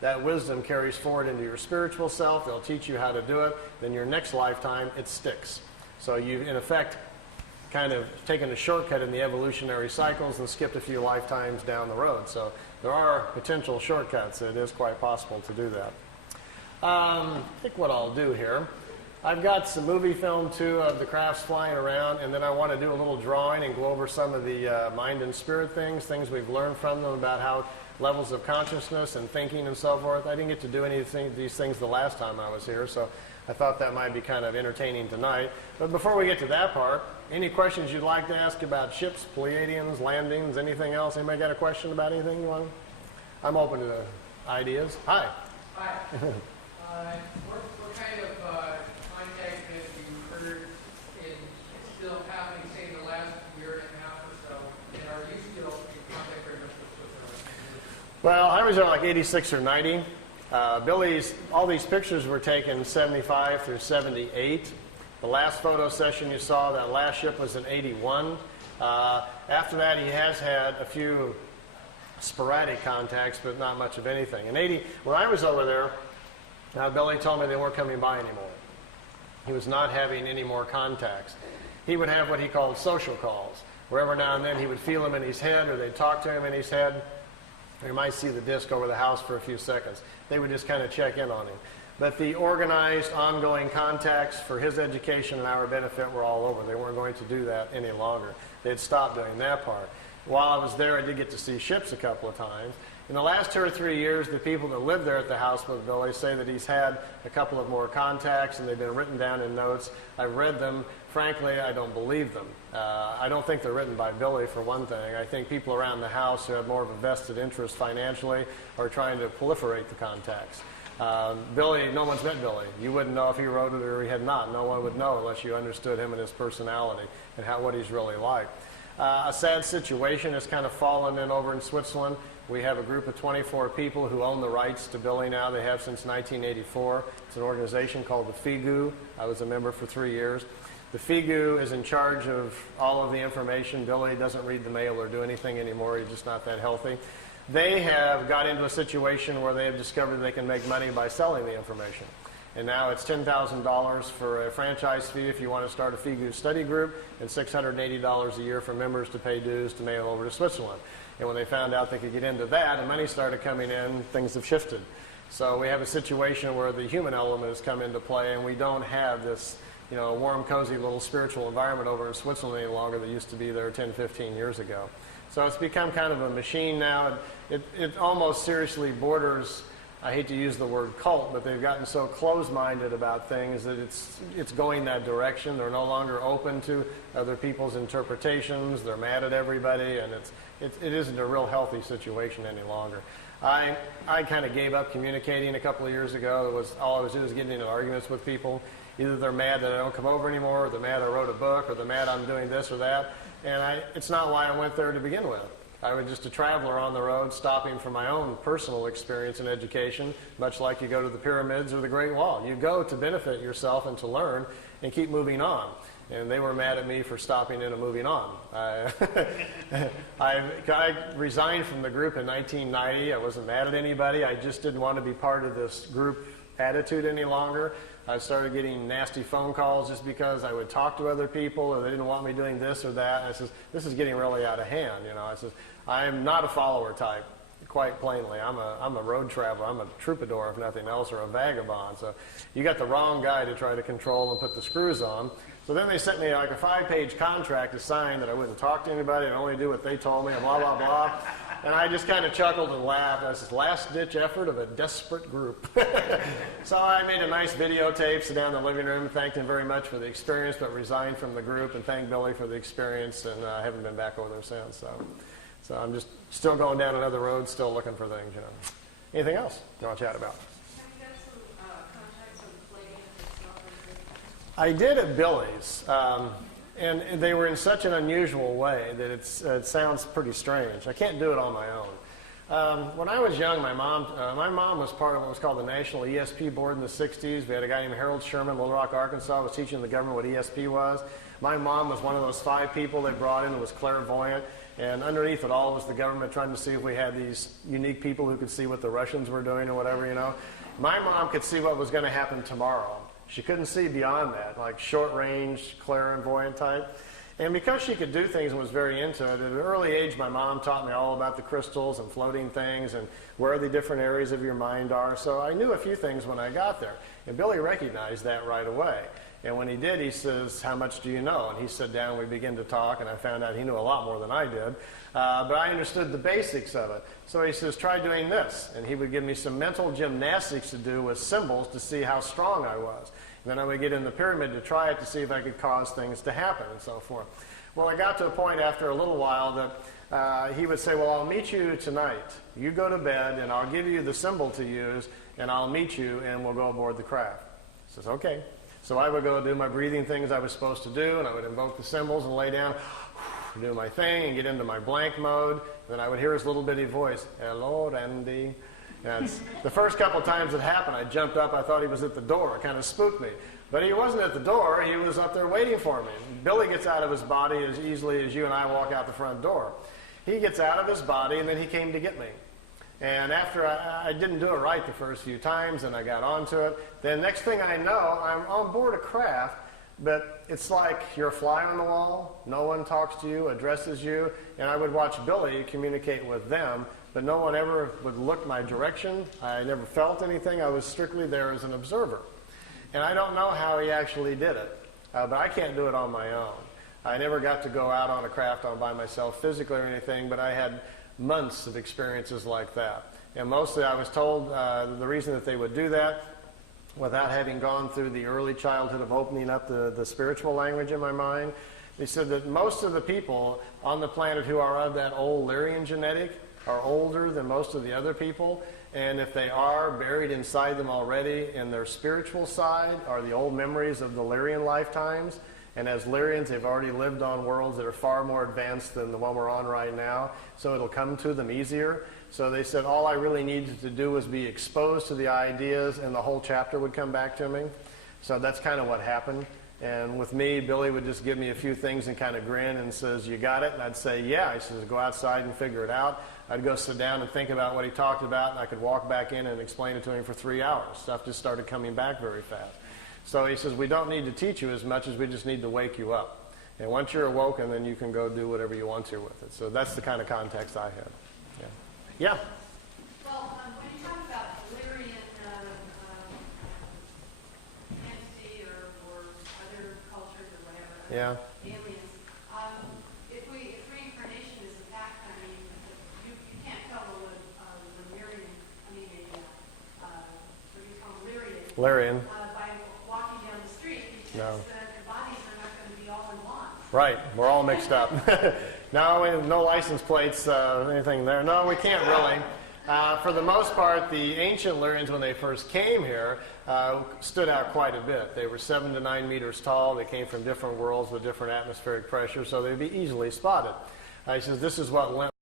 that wisdom carries forward into your spiritual self. They'll teach you how to do it. Then your next lifetime, it sticks. So you've, in effect, kind of taken a shortcut in the evolutionary cycles and skipped a few lifetimes down the road. So there are potential shortcuts. It is quite possible to do that. I think what I'll do here, I've got some movie film too of the crafts flying around, and then I want to do a little drawing and go over some of the mind and spirit things we've learned from them about how levels of consciousness and thinking and so forth. I didn't get to do any of these things the last time I was here, so I thought that might be kind of entertaining tonight. But before we get to that part, any questions you'd like to ask about ships, Pleiadians, landings, anything else? Anybody got a question about anything you want? I'm open to ideas. Hi. Hi. What kind of contact have you heard is still happening, say, in the last year and a half or so? And are you still in contact very much with Switzerland? Well, I was there like 86 or 90. All these pictures were taken 75 through 78. The last photo session you saw, that last ship was in 81. After that, he has had a few sporadic contacts, but not much of anything. In 80, when I was over there, Billy told me they weren't coming by anymore. He was not having any more contacts. He would have what he called social calls, where every now and then he would feel him in his head, or they'd talk to him in his head. Or you might see the disc over the house for a few seconds. They would just kind of check in on him. But the organized, ongoing contacts for his education and our benefit were all over. They weren't going to do that any longer. They'd stopped doing that part. While I was there, I did get to see ships a couple of times. In the last 2 or 3 years, the people that live there at the house with Billy say that he's had a couple of more contacts, and they've been written down in notes. I've read them. Frankly, I don't believe them. I don't think they're written by Billy, for one thing. I think people around the house who have more of a vested interest financially are trying to proliferate the contacts. Billy, no one's met Billy. You wouldn't know if he wrote it or he had not. No one would know unless you understood him and his personality and what he's really like. A sad situation has kind of fallen in over in Switzerland. We have a group of 24 people who own the rights to Billy now. They have since 1984. It's an organization called the FIGU. I was a member for 3 years. The FIGU is in charge of all of the information. Billy doesn't read the mail or do anything anymore. He's just not that healthy. They have got into a situation where they have discovered they can make money by selling the information. And now it's $10,000 for a franchise fee if you want to start a FIGU study group, and $680 a year for members to pay dues to mail over to Switzerland. And when they found out they could get into that and money started coming in, things have shifted. So we have a situation where the human element has come into play, and we don't have this warm, cozy little spiritual environment over in Switzerland any longer that used to be there 10, 15 years ago. So it's become kind of a machine now. It almost seriously borders, I hate to use the word cult, but they've gotten so closed-minded about things that it's going that direction. They're no longer open to other people's interpretations. They're mad at everybody, and it isn't a real healthy situation any longer. I kind of gave up communicating a couple of years ago. All I was doing was getting into arguments with people. Either they're mad that I don't come over anymore, or they're mad I wrote a book, or they're mad I'm doing this or that. And it's not why I went there to begin with. I was just a traveler on the road, stopping for my own personal experience and education, much like you go to the pyramids or the Great Wall. You go to benefit yourself and to learn and keep moving on. And they were mad at me for stopping in and moving on. I resigned from the group in 1990. I wasn't mad at anybody. I just didn't want to be part of this group attitude any longer. I started getting nasty phone calls just because I would talk to other people, or they didn't want me doing this or that. And I says, this is getting really out of hand. I says, I'm not a follower type, quite plainly. I'm a road traveler. I'm a troubadour, if nothing else, or a vagabond. So you got the wrong guy to try to control and put the screws on. So then they sent me like a 5-page contract to sign that I wouldn't talk to anybody and only do what they told me, and blah, blah, blah. And I just kind of chuckled and laughed. I said, last-ditch effort of a desperate group. So I made a nice videotape, sit down in the living room, thanked him very much for the experience, but resigned from the group, and thanked Billy for the experience, and I haven't been back over there since. So I'm just still going down another road, still looking for things. Anything else you want to chat about? I did at Billy's, and they were in such an unusual way that it sounds pretty strange. I can't do it on my own. When I was young, my mom was part of what was called the National ESP Board in the 60s. We had a guy named Harold Sherman, Little Rock, Arkansas, was teaching the government what ESP was. My mom was one of those 5 people they brought in that was clairvoyant. And underneath it all was the government trying to see if we had these unique people who could see what the Russians were doing or whatever, you know. My mom could see what was going to happen tomorrow. She couldn't see beyond that, like short-range, clairvoyant type. And because she could do things and was very into it, at an early age, my mom taught me all about the crystals and floating things and where the different areas of your mind are. So I knew a few things when I got there. And Billy recognized that right away. And when he did, he says, "How much do you know?" And he sat down and we began to talk, and I found out he knew a lot more than I did. But I understood the basics of it. So he says, "Try doing this." And he would give me some mental gymnastics to do with symbols to see how strong I was. And then I would get in the pyramid to try it to see if I could cause things to happen and so forth. Well, I got to a point after a little while that he would say, "Well, I'll meet you tonight. You go to bed, and I'll give you the symbol to use, and I'll meet you, and we'll go aboard the craft." He says, "Okay." So I would go do my breathing things I was supposed to do, and I would invoke the symbols and lay down, do my thing, and get into my blank mode. Then I would hear his little bitty voice, "Hello, Randy." And the first couple of times it happened, I jumped up. I thought he was at the door. It kind of spooked me. But he wasn't at the door. He was up there waiting for me. Billy gets out of his body as easily as you and I walk out the front door. He gets out of his body, and then he came to get me. And after I didn't do it right the first few times, and I got onto it, then next thing I know, I'm on board a craft, but it's like you're a fly on the wall. No one talks to you, addresses you, and I would watch Billy communicate with them, but no one ever would look my direction. I never felt anything. I was strictly there as an observer. And I don't know how he actually did it, but I can't do it on my own. I never got to go out on a craft all by myself physically or anything, but I had months of experiences like that. And mostly I was told the reason that they would do that, without having gone through the early childhood of opening up the spiritual language in my mind, they said that most of the people on the planet who are of that old Lyrian genetic are older than most of the other people. And if they are, buried inside them already in their spiritual side are the old memories of the Lyrian lifetimes. And as Lyrians, they've already lived on worlds that are far more advanced than the one we're on right now, so it'll come to them easier. So they said all I really needed to do was be exposed to the ideas, and the whole chapter would come back to me. So that's kind of what happened. And with me, Billy would just give me a few things and kind of grin and says, "You got it?" And I'd say, "Yeah." He says, "Go outside and figure it out." I'd go sit down and think about what he talked about, and I could walk back in and explain it to him for 3 hours. Stuff just started coming back very fast. So he says, "We don't need to teach you as much as we just need to wake you up. And once you're awoken, then you can go do whatever you want to with it." So that's the kind of context I had. Yeah. Yeah. Well, when you talk about Lyrian fantasy or other cultures or whatever, Yeah. aliens, if reincarnation is a fact, I mean, you can't tell the Lyrian, I mean, what do you call them, Lyrian. by walking down the street, because No. their bodies are not going to be all in one. Right. We're all mixed up. No license plates, anything there. No, we can't really. For the most part, the ancient Lyrians, when they first came here, stood out quite a bit. They were 7 to 9 meters tall. They came from different worlds with different atmospheric pressure, so they'd be easily spotted. He says, this is what